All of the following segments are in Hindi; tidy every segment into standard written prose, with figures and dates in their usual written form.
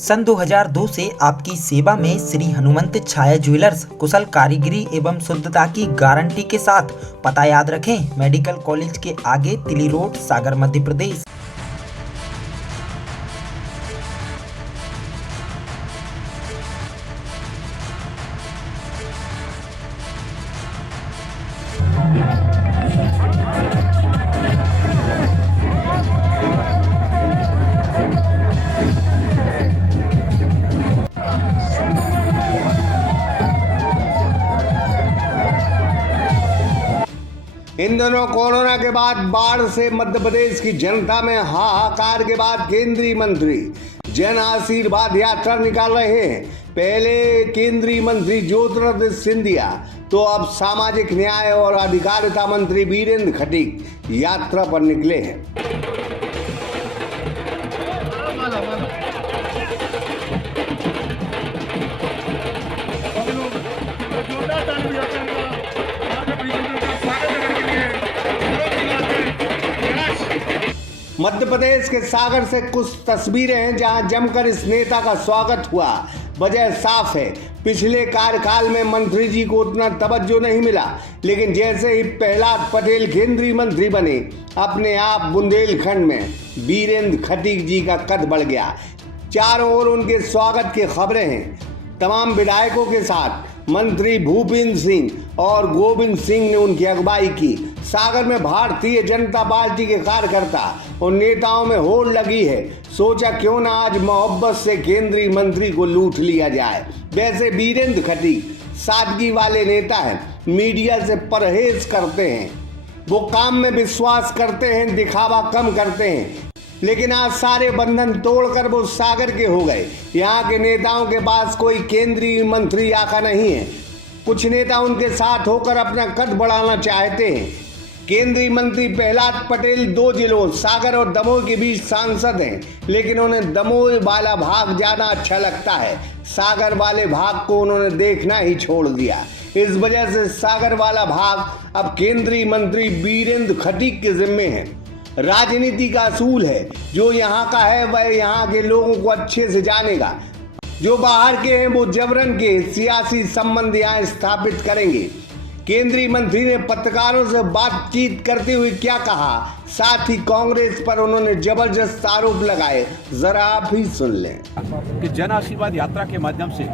सन 2002 से आपकी सेवा में श्री हनुमंत छाया ज्वेलर्स कुशल कारीगरी एवं शुद्धता की गारंटी के साथ। पता याद रखें, मेडिकल कॉलेज के आगे, तिली रोड, सागर, मध्य प्रदेश। इन दिनों कोरोना के बाद बाढ़ से मध्य प्रदेश की जनता में हाहाकार के बाद केंद्रीय मंत्री जन आशीर्वाद यात्रा निकाल रहे हैं। पहले केंद्रीय मंत्री ज्योतिरादित्य सिंधिया तो अब सामाजिक न्याय और अधिकारिता मंत्री वीरेंद्र खटीक यात्रा पर निकले हैं। मध्य प्रदेश के सागर से कुछ तस्वीरें हैं जहां जमकर इस नेता का स्वागत हुआ। वजह साफ है, पिछले कार्यकाल में मंत्री जी को उतना तवज्जो नहीं मिला, लेकिन जैसे ही प्रहलाद पटेल केंद्रीय मंत्री बने, अपने आप बुंदेलखंड में वीरेंद्र खटीक जी का कद बढ़ गया। चारों ओर उनके स्वागत की खबरें हैं। तमाम विधायकों के साथ मंत्री भूपेंद्र सिंह और गोविंद सिंह ने उनकी अगुवाई की। सागर में भारतीय जनता पार्टी के कार्यकर्ता और नेताओं में होड़ लगी है। सोचा क्यों ना आज मोहब्बत से केंद्रीय मंत्री को लूट लिया जाए। वैसे वीरेंद्र खटीक सादगी वाले नेता हैं, मीडिया से परहेज करते हैं, वो काम में विश्वास करते हैं, दिखावा कम करते हैं। लेकिन आज सारे बंधन तोड़कर वो सागर के हो गए। यहाँ के नेताओं के पास कोई केंद्रीय मंत्री आका नहीं है। कुछ नेता उनके साथ होकर अपना कद बढ़ाना चाहते हैं। केंद्रीय मंत्री प्रहलाद पटेल 2 जिलों सागर और दमोह के बीच सांसद हैं, लेकिन उन्हें दमोह वाला भाग ज्यादा अच्छा लगता है। सागर वाले भाग को उन्होंने देखना ही छोड़ दिया। इस वजह से सागर वाला भाग अब केंद्रीय मंत्री वीरेंद्र खटीक के जिम्मे है। राजनीति का असूल है, जो यहाँ का है वह यहाँ के लोगों को अच्छे से जानेगा। जो बाहर के हैं वो जबरन के सियासी संबंध यहाँ स्थापित करेंगे। केंद्रीय मंत्री ने पत्रकारों से बातचीत करते हुए क्या कहा, साथ ही कांग्रेस पर उन्होंने जबरदस्त आरोप लगाए, जरा आप ही सुन लें। कि जन आशीर्वाद यात्रा के माध्यम से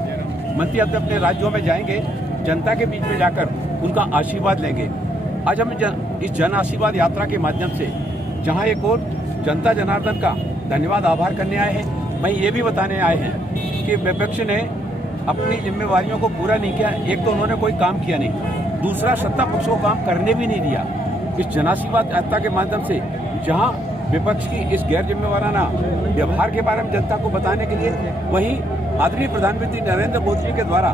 मंत्री अपने अपने राज्यों में जाएंगे, जनता के बीच में जाकर उनका आशीर्वाद लेंगे। आज हम इस जन आशीर्वाद यात्रा के माध्यम से जहां एक और जनता जनार्दन का धन्यवाद आभार करने आए हैं, वहीं ये भी बताने आए हैं कि विपक्ष ने अपनी जिम्मेवारियों को पूरा नहीं किया। एक तो उन्होंने कोई काम किया नहीं, दूसरा सत्ता पक्ष को काम करने भी नहीं दिया। इस जन आशीर्वाद यात्रा के माध्यम से जहां विपक्ष की इस गैर जिम्मेवाराना व्यवहार के बारे में जनता को बताने के लिए, वहीं आदरणीय प्रधानमंत्री नरेंद्र मोदी जी के द्वारा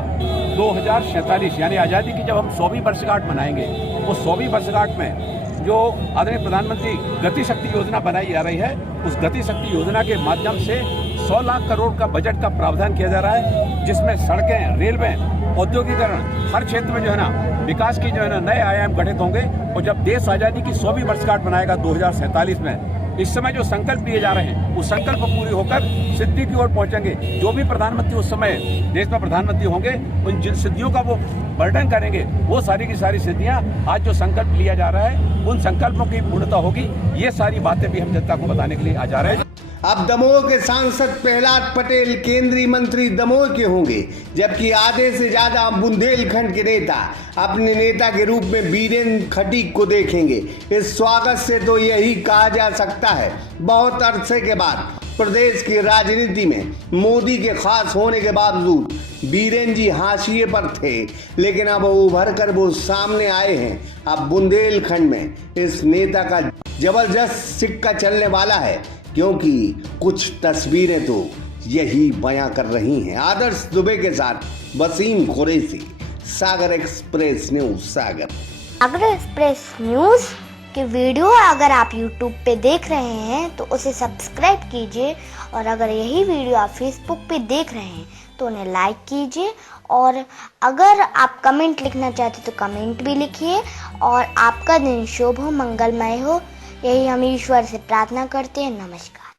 2047 यानी आज़ादी की जब हम 100वीं वर्षगांठ मनाएंगे, वो 100वीं वर्षगांठ में जो आदरणीय प्रधानमंत्री गति शक्ति योजना बनाई जा रही है, उस गति शक्ति योजना के माध्यम से 100 लाख करोड़ का बजट का प्रावधान किया जा रहा है, जिसमें सड़कें, रेलवे, औद्योगिकरण, हर क्षेत्र में जो है ना विकास की जो है ना नए आयाम गठित होंगे। और जब देश आज़ादी की 100वीं वर्षगांठ मनाएगा 2047 में, इस समय जो संकल्प लिए जा रहे हैं वो संकल्प पूरी होकर सिद्धि की ओर पहुंचेंगे। जो भी प्रधानमंत्री उस समय देश में प्रधानमंत्री होंगे, उन जिन सिद्धियों का वो वर्णन करेंगे, वो सारी की सारी सिद्धियां आज जो संकल्प लिया जा रहा है उन संकल्पों की पूर्णता होगी। ये सारी बातें भी हम जनता को बताने के लिए आ जा रहे हैं। अब दमोह के सांसद प्रहलाद पटेल केंद्रीय मंत्री दमोह के होंगे, जबकि आधे से ज्यादा बुंदेलखंड के नेता अपने नेता के रूप में वीरेंद्र खटीक को देखेंगे। इस स्वागत से तो यही कहा जा सकता है, बहुत अरसे के बाद प्रदेश की राजनीति में मोदी के खास होने के बावजूद वीरेंद्र जी हाशिए पर थे, लेकिन अब उभर कर वो सामने आए हैं। अब बुंदेलखंड में इस नेता का जबरदस्त सिक्का चलने वाला है, क्योंकि कुछ तस्वीरें तो यही बयां कर रही हैं। आदर्श दुबे के साथ वसीम कुरैशी, सागर एक्सप्रेस न्यूज सागर। सागर एक्सप्रेस न्यूज की वीडियो अगर आप YouTube पे देख रहे हैं तो उसे सब्सक्राइब कीजिए, और अगर यही वीडियो आप Facebook पे देख रहे हैं तो उन्हें लाइक कीजिए, और अगर आप कमेंट लिखना चाहते तो कमेंट भी लिखिए। और आपका दिन शुभ हो, मंगलमय हो, यही हम ईश्वर से प्रार्थना करते हैं। नमस्कार।